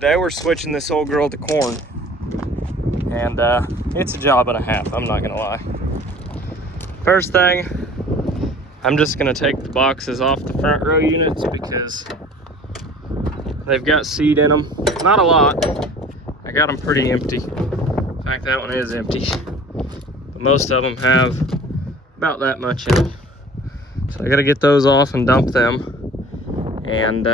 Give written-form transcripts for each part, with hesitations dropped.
Today we're switching this old girl to corn. And it's a job and a half, I'm not gonna lie. First thing, I'm just gonna take the boxes off the front row units because they've got seed in them. Not a lot. I got them pretty empty. In fact, that one is empty. But most of them have about that much in them. So I gotta get those off and dump them. And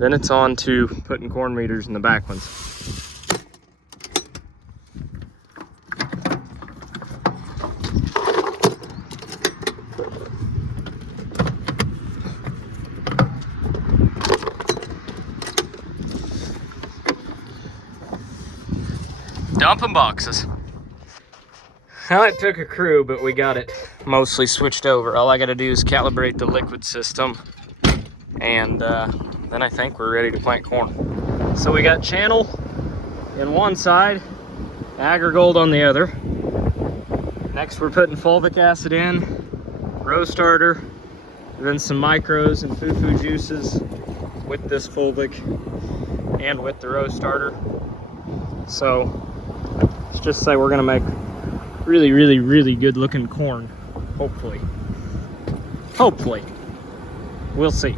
then it's on to putting corn meters in the back ones. Dumping boxes. Well, it took a crew, but we got it mostly switched over. All I gotta do is calibrate the liquid system, and then I think we're ready to plant corn. So we got channel in one side, Agrigold on the other. Next we're putting fulvic acid in, row starter, then some micros and foo-foo juices with this fulvic and with the row starter. So let's just say we're gonna make really, really, really good looking corn, hopefully. Hopefully. We'll see.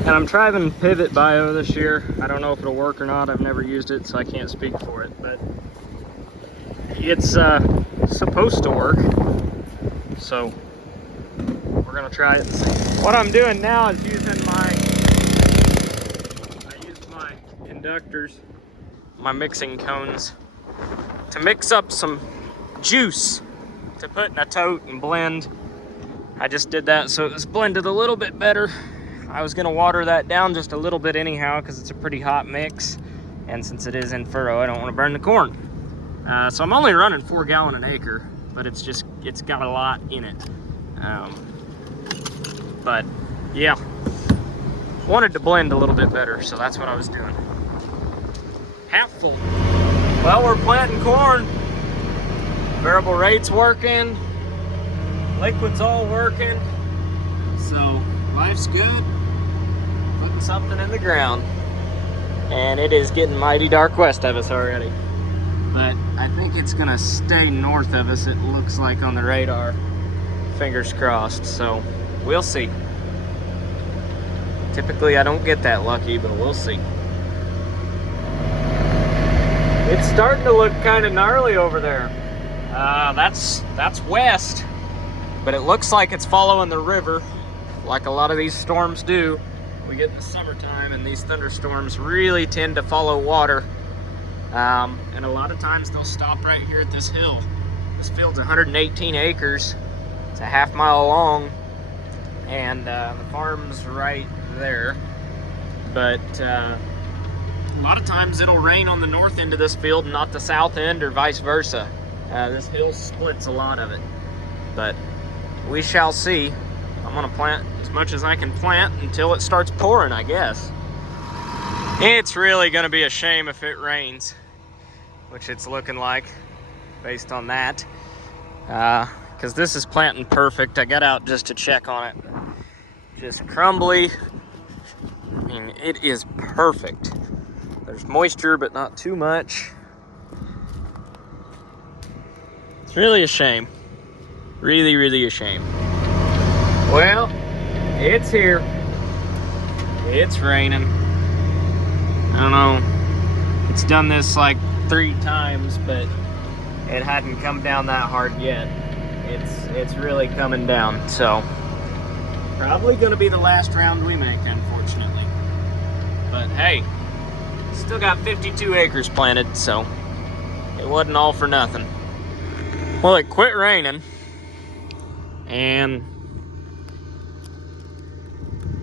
And I'm trying Pivot Bio this year. I don't know if it'll work or not. I've never used it, so I can't speak for it, but it's supposed to work. So we're gonna try it and see. What I'm doing now is using my inductors, my mixing cones, to mix up some juice to put in a tote and blend. I just did that so it was blended a little bit better. I was gonna water that down just a little bit anyhow because it's a pretty hot mix, and since it is in furrow, I don't want to burn the corn. So I'm only running 4 gallon an acre, but it's got a lot in it. But yeah, wanted to blend a little bit better, so that's what I was doing. Half full. Well, we're planting corn. Variable rate's working. Liquid's all working. So life's good. Putting something in the ground. And it is getting mighty dark west of us already. But I think it's gonna stay north of us, it looks like on the radar. Fingers crossed, so we'll see. Typically I don't get that lucky, but we'll see. It's starting to look kind of gnarly over there. That's west, but it looks like it's following the river, like a lot of these storms do. We get in the summertime, and these thunderstorms really tend to follow water. And a lot of times they'll stop right here at this hill. This field's 118 acres. It's a half mile long, and the farm's right there. But a lot of times it'll rain on the north end of this field, not the south end, or vice versa. This hill splits a lot of it, but we shall see. I'm gonna plant as much as I can plant until it starts pouring, I guess. It's really gonna be a shame if it rains, which it's looking like based on that, because this is planting perfect. I got out just to check on it. Just crumbly. I mean, it is perfect. There's moisture, but not too much. It's really a shame. Really, really a shame. Well, it's here. It's raining. I don't know. It's done this like 3 times, but it hadn't come down that hard yet. It's really coming down, so probably gonna be the last round we make, unfortunately. But hey, still got 52 acres planted, so it wasn't all for nothing. Well, it quit raining, and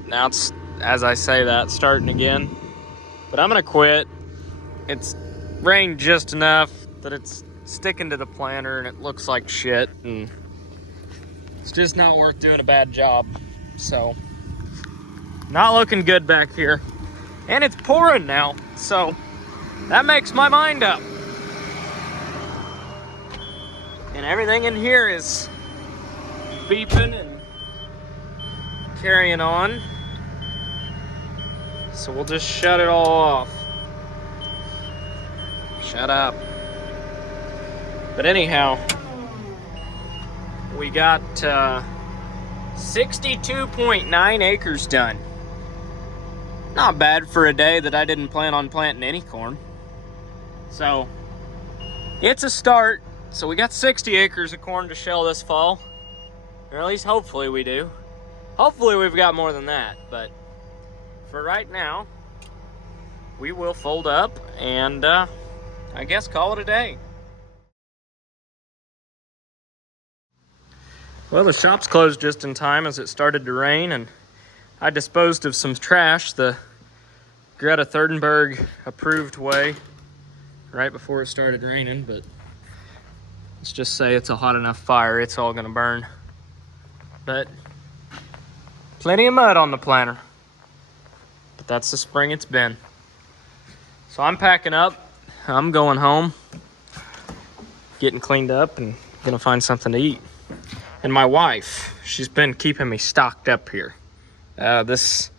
now it's, as I say that, starting again. But I'm gonna quit. It's rained just enough that it's sticking to the planter and it looks like shit, and it's just not worth doing a bad job. So, not looking good back here. And it's pouring now, so that makes my mind up. And everything in here is beeping and carrying on. So we'll just shut it all off. Shut up. But anyhow, we got 62.9 acres done. Not bad for a day that I didn't plan on planting any corn. So it's a start. So we got 60 acres of corn to shell this fall. Or at least hopefully we do. Hopefully we've got more than that. But for right now, we will fold up and I guess call it a day. Well, the shop's closed just in time as it started to rain, and I disposed of some trash the Greta Thunberg approved way right before it started raining, but let's just say it's a hot enough fire, it's all gonna burn. But plenty of mud on the planter. But that's the spring it's been. So I'm packing up, I'm going home, getting cleaned up and gonna find something to eat. And my wife, she's been keeping me stocked up here. This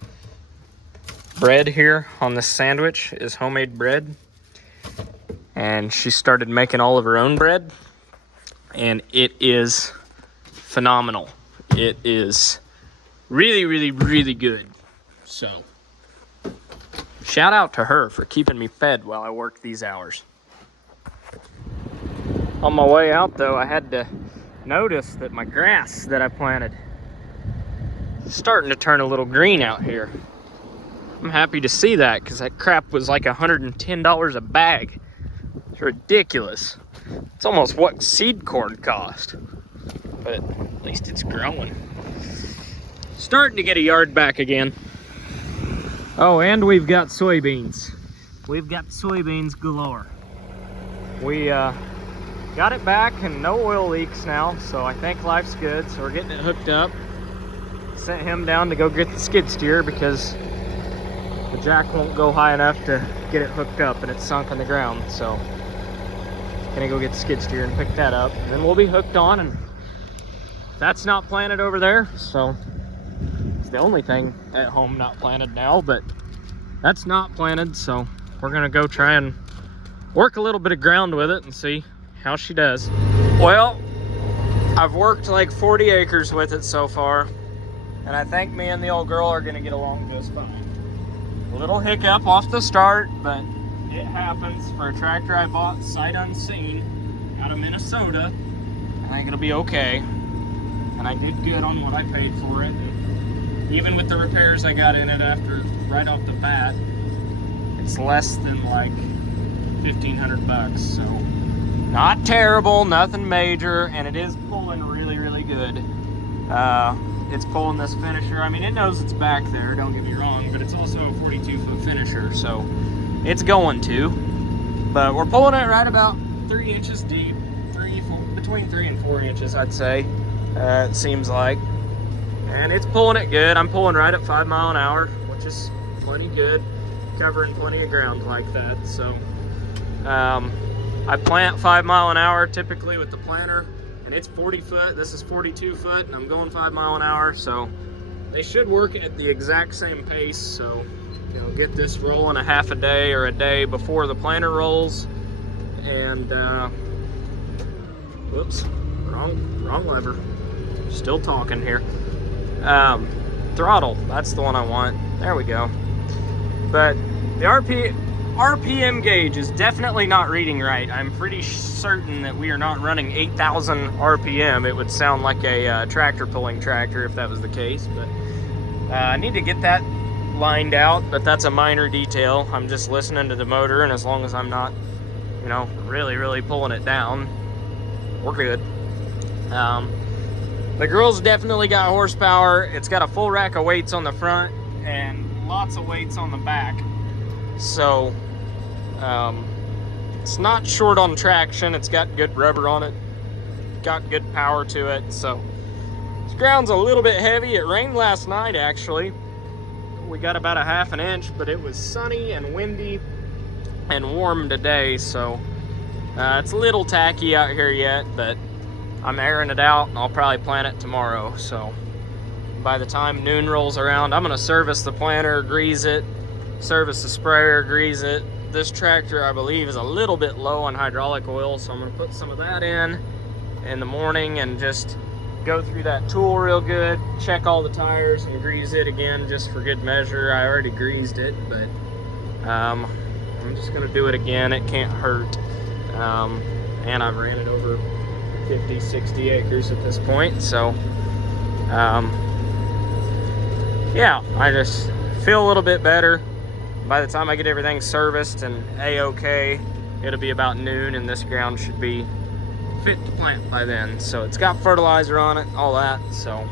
bread here on this sandwich is homemade bread. And she started making all of her own bread. And it is phenomenal. It is really, really, really good. So, shout out to her for keeping me fed while I work these hours. On my way out though, I had to notice that my grass that I planted is starting to turn a little green out here. I'm happy to see that because that crap was like $110 a bag. It's ridiculous. It's almost what seed corn cost. But at least it's growing. Starting to get a yard back again. Oh, and we've got soybeans. We've got soybeans galore. We got it back and no oil leaks now, so I think life's good. So we're getting it hooked up. Sent him down to go get the skid steer because the jack won't go high enough to get it hooked up and it's sunk in the ground. So gonna go get the skid steer and pick that up, and then we'll be hooked on. And that's not planted over there, so it's the only thing at home not planted now, but that's not planted, so we're gonna go try and work a little bit of ground with it and see how she does. Well, I've worked like 40 acres with it so far, and I think me and the old girl are gonna get along just fine. A little hiccup off the start, but it happens for a tractor I bought sight unseen out of Minnesota. I think it'll be okay. And I did good on what I paid for it. And even with the repairs I got in it after, right off the bat, it's less than like 1,500 bucks. So not terrible, nothing major, and it is pulling really, really good. It's pulling this finisher. I mean, it knows it's back there, don't get me wrong, but it's also a 42-foot finisher, so it's going to. But we're pulling it right about 3 inches deep, between 3 and 4 inches, I'd say. It seems like. And it's pulling it good. I'm pulling right at 5 miles an hour, which is plenty good, covering plenty of ground like that. So I plant 5 miles an hour typically with the planter, and it's 40 foot. This is 42 foot, and I'm going 5 miles an hour. So they should work at the exact same pace. So, you know, get this rolling a half a day or a day before the planter rolls. And whoops, wrong lever. Still talking here. Throttle, that's the one I want. There we go. But the RPM gauge is definitely not reading right. I'm pretty certain that we are not running 8,000 RPM. It would sound like a tractor pulling tractor if that was the case. But I need to get that lined out, but that's a minor detail. I'm just listening to the motor, and as long as I'm not, you know, really pulling it down, we're good. The girl's definitely got horsepower. It's got a full rack of weights on the front and lots of weights on the back. So it's not short on traction. It's got good rubber on it, got good power to it. So this ground's a little bit heavy. It rained last night, actually. We got about a half an inch, but it was sunny and windy and warm today. So it's a little tacky out here yet, but I'm airing it out, and I'll probably plant it tomorrow. So by the time noon rolls around, I'm gonna service the planter, grease it, service the sprayer, grease it. This tractor, I believe, is a little bit low on hydraulic oil, so I'm going to put some of that in the morning and just go through that tool real good, check all the tires and grease it again just for good measure. I already greased it, but I'm just going to do it again. It can't hurt. And I've ran it over 50, 60 acres at this point, so yeah, I just feel a little bit better. By the time I get everything serviced and a-okay, it'll be about noon and this ground should be fit to plant by then. So it's got fertilizer on it, all that. So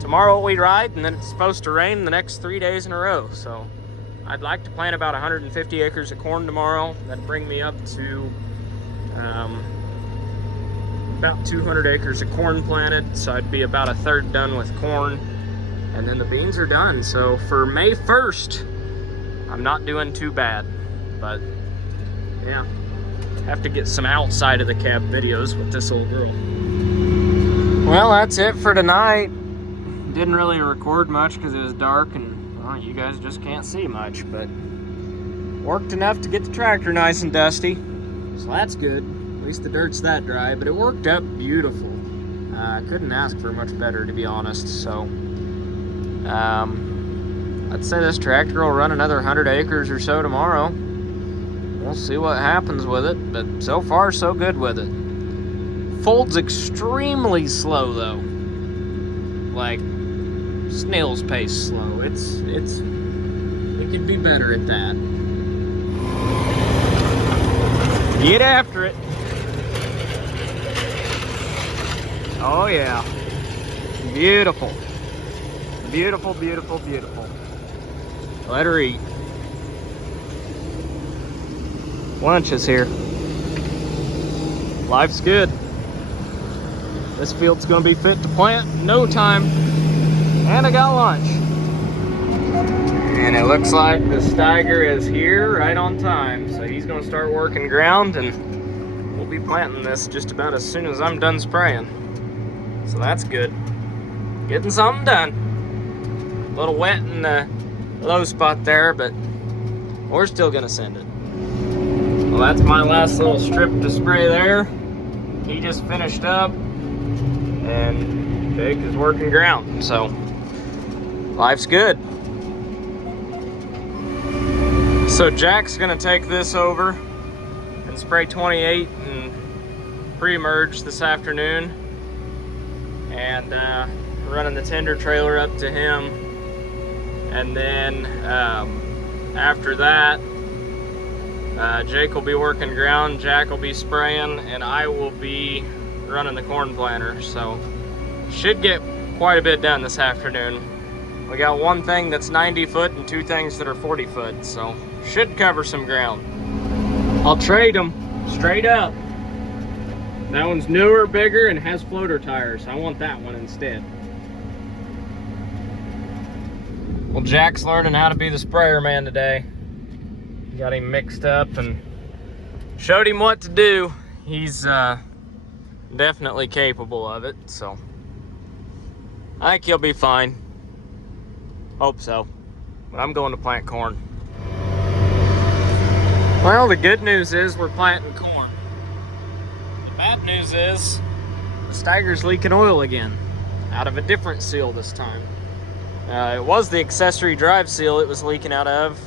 tomorrow we ride, and then it's supposed to rain the next 3 days in a row. So I'd like to plant about 150 acres of corn tomorrow. That'd bring me up to about 200 acres of corn planted. So I'd be about a third done with corn, and then the beans are done. So for May 1st, I'm not doing too bad, but yeah, have to get some outside of the cab videos with this old girl. Well, that's it for tonight. Didn't really record much because it was dark and, well, you guys just can't see much, but worked enough to get the tractor nice and dusty, so that's good. At least the dirt's that dry, but it worked up beautiful. I couldn't ask for much better, to be honest. So I'd say this tractor will run another 100 acres or so tomorrow. We'll see what happens with it, but so far so good with it. Folds extremely slow though, like snail's pace slow. It could be better at that. Get after it. Oh yeah, beautiful, beautiful, beautiful, beautiful. Let her eat. Lunch is here. Life's good. This field's gonna be fit to plant in no time. And I got lunch. And it looks like the Steiger is here right on time. So he's gonna start working ground and we'll be planting this just about as soon as I'm done spraying. So that's good. Getting something done. A little wet in the low spot there, but we're still gonna send it. Well, that's my last little strip to spray there. He just finished up and Jake is working ground, so life's good. So Jack's gonna take this over and spray 28 and pre-emerge this afternoon, and running the tender trailer up to him. And then after that, Jake will be working ground, Jack will be spraying, and I will be running the corn planter. So should get quite a bit done this afternoon. We got one thing that's 90 foot and two things that are 40 foot, so should cover some ground. I'll trade them straight up. That one's newer, bigger, and has floater tires. I want that one instead. Well, Jack's learning how to be the sprayer man today. Got him mixed up and showed him what to do. He's definitely capable of it, so I think he'll be fine. Hope so. But I'm going to plant corn. Well, the good news is we're planting corn. The bad news is the Steiger's leaking oil again, out of a different seal this time. It was the accessory drive seal it was leaking out of.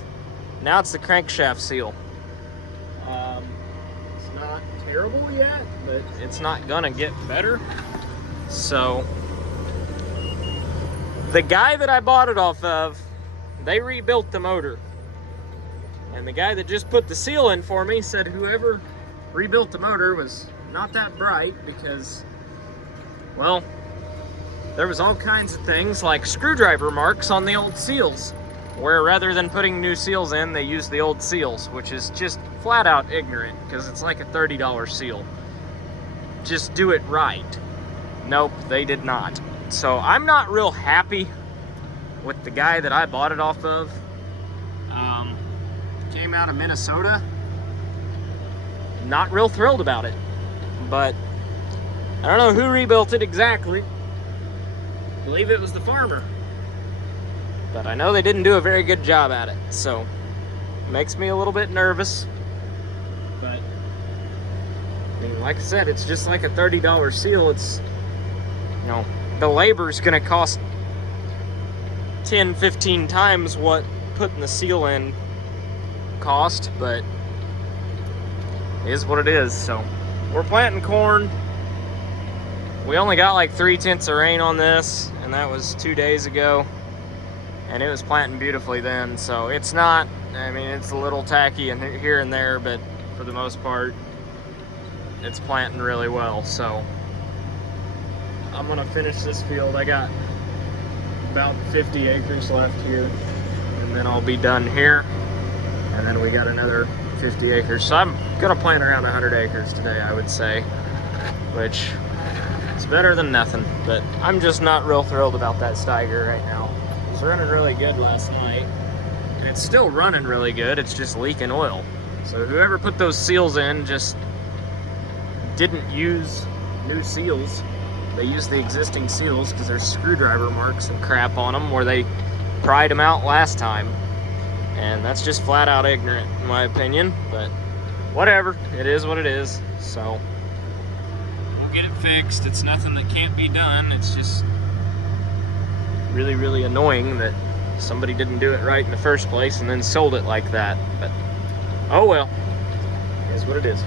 Now it's the crankshaft seal. It's not terrible yet, but it's not gonna get better. So the guy that I bought it off of, they rebuilt the motor. And the guy that just put the seal in for me said whoever rebuilt the motor was not that bright because, well, there was all kinds of things like screwdriver marks on the old seals, where rather than putting new seals in, they used the old seals, which is just flat out ignorant because it's like a $30 seal. Just do it right. Nope, they did not. So I'm not real happy with the guy that I bought it off of. Came out of Minnesota. Not real thrilled about it, but I don't know who rebuilt it exactly. I believe it was the farmer. but I know they didn't do a very good job at it, so it makes me a little bit nervous. But I mean, like I said, it's just like a $30 seal. It's, you know, the labor's gonna cost 10, 15 times what putting the seal in cost, but it is what it is. So we're planting corn. We only got like 3/10 of rain on this, and that was 2 days ago, and it was planting beautifully then. So it's not, I mean, it's a little tacky and here and there, but for the most part it's planting really well. So I'm gonna finish this field. I got about 50 acres left here, and then I'll be done here, and then we got another 50 acres. So I'm gonna plant around 100 acres today, I would say, which is better than nothing. But I'm just not real thrilled about that Steiger right now. It was running really good last night, and it's still running really good. It's just leaking oil. So whoever put those seals in just didn't use new seals. They used the existing seals because there's screwdriver marks and crap on them where they pried them out last time. And that's just flat out ignorant, in my opinion. But whatever, it is what it is. So we'll get it fixed. It's nothing that can't be done. It's just really, really annoying that somebody didn't do it right in the first place and then sold it like that. But oh well, it is what it is.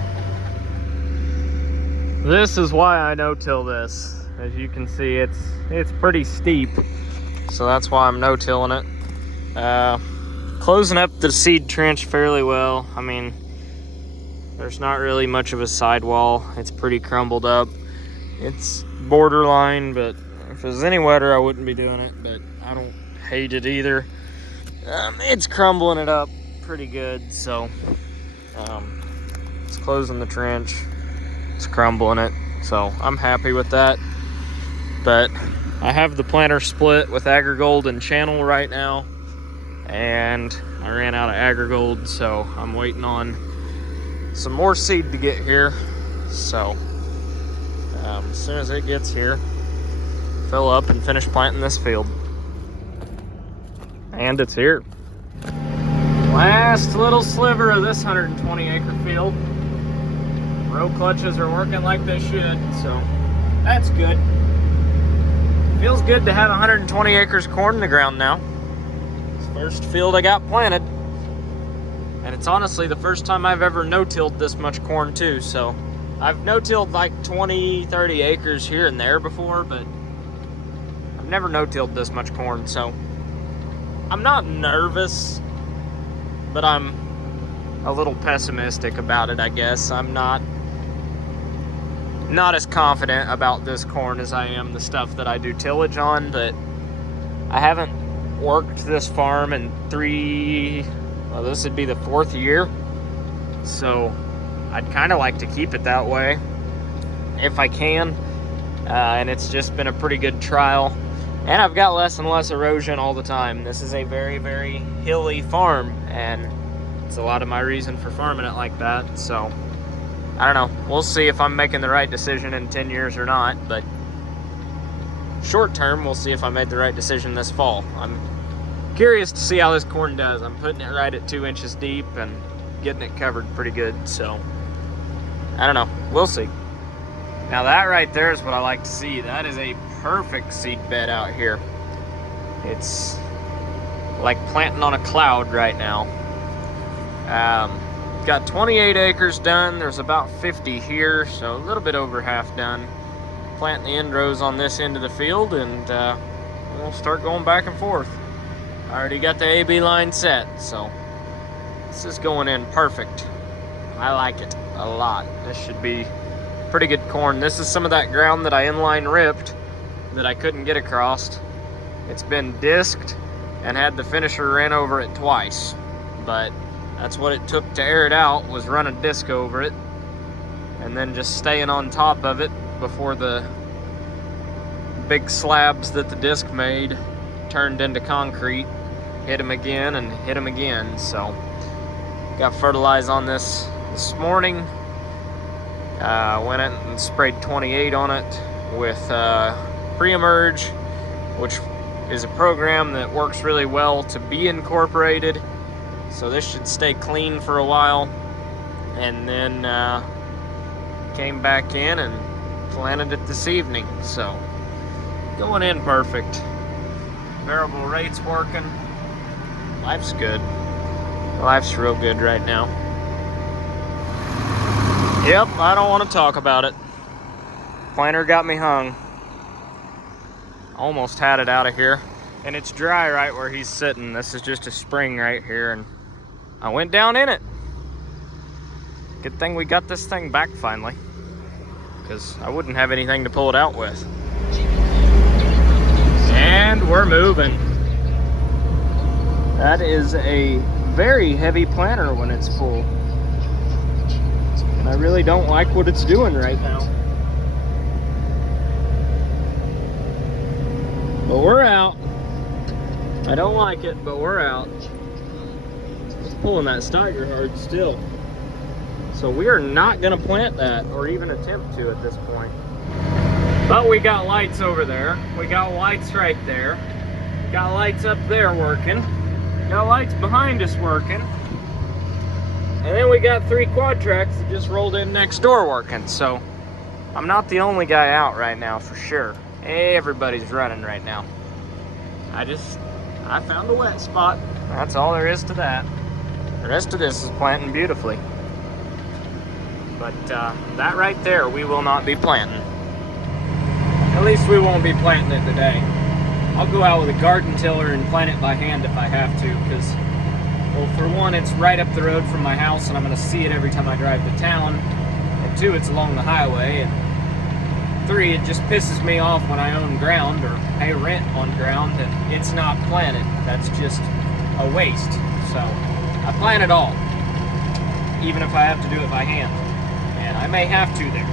This is why I no-till this. As you can see, it's pretty steep, so that's why I'm no-tilling it. Closing up the seed trench fairly well. I mean, there's not really much of a sidewall. It's pretty crumbled up. It's borderline, but if it was any wetter, I wouldn't be doing it, but I don't hate it either. It's crumbling it up pretty good, so it's closing the trench. It's crumbling it, so I'm happy with that. But I have the planter split with AgriGold and Channel right now, and I ran out of AgriGold, so I'm waiting on some more seed to get here. So as soon as it gets here, fill up and finish planting this field. And it's here. Last little sliver of this 120 acre field. Row clutches are working like they should, so that's good. Feels good to have 120 acres of corn in the ground now. It's the first field I got planted. And it's honestly the first time I've ever no-tilled this much corn too. So I've no-tilled like 20, 30 acres here and there before, but I've never no-tilled this much corn. So I'm not nervous, but I'm a little pessimistic about it, I guess. I'm not as confident about this corn as I am the stuff that I do tillage on, but I haven't worked this farm in this would be the 4th year, so I'd kind of like to keep it that way if I can, and it's just been a pretty good trial, and I've got less and less erosion all the time. This is a very, very hilly farm, and it's a lot of my reason for farming it like that. So I don't know. We'll see if I'm making the right decision in 10 years or not, but short term, we'll see if I made the right decision this fall. I'm curious to see how this corn does. I'm putting it right at 2 inches deep and getting it covered pretty good, so I don't know. We'll see. Now that right there is what I like to see. That is a perfect seed bed out here. It's like planting on a cloud right now. Got 28 acres done. There's about 50 here, so a little bit over half done. Planting the end rows on this end of the field, and we'll start going back and forth. I already got the AB line set, so this is going in perfect. I like it a lot. This should be pretty good corn. This is some of that ground that I inline ripped that I couldn't get across. It's been disked and had the finisher ran over it twice, but that's what it took to air it out, was run a disc over it and then just staying on top of it before the big slabs that the disc made turned into concrete. Hit them again and hit them again. So got fertilized on this morning. Went in and sprayed 28 on it with pre-emerge, which is a program that works really well to be incorporated. So this should stay clean for a while. And then came back in and planted it this evening. So going in perfect. Variable rates working. Life's good. Life's real good right now. Yep, I don't want to talk about it. Planter got me hung. Almost had it out of here. And it's dry right where he's sitting. This is just a spring right here, and I went down in it. Good thing we got this thing back finally, because I wouldn't have anything to pull it out with. And we're moving. That is a very heavy planter when it's full. And I really don't like what it's doing right now. But we're out. I don't like it, but we're out. It's pulling that Steiger hard still. So we are not gonna plant that or even attempt to at this point. But we got lights over there. We got lights right there. We got lights up there working. We got lights behind us working. And then we got 3 quad tracks that just rolled in next door working. So I'm not the only guy out right now for sure. Everybody's running right now. I found a wet spot. That's all there is to that. The rest of this is planting beautifully. But that right there, we will not be planting. At least we won't be planting it today. I'll go out with a garden tiller and plant it by hand if I have to, because, well, for one, it's right up the road from my house and I'm gonna see it every time I drive to town. And 2, it's along the highway. And 3, it just pisses me off when I own ground or pay rent on ground and it's not planted. That's just a waste. So I plant it all, even if I have to do it by hand. And I may have to there.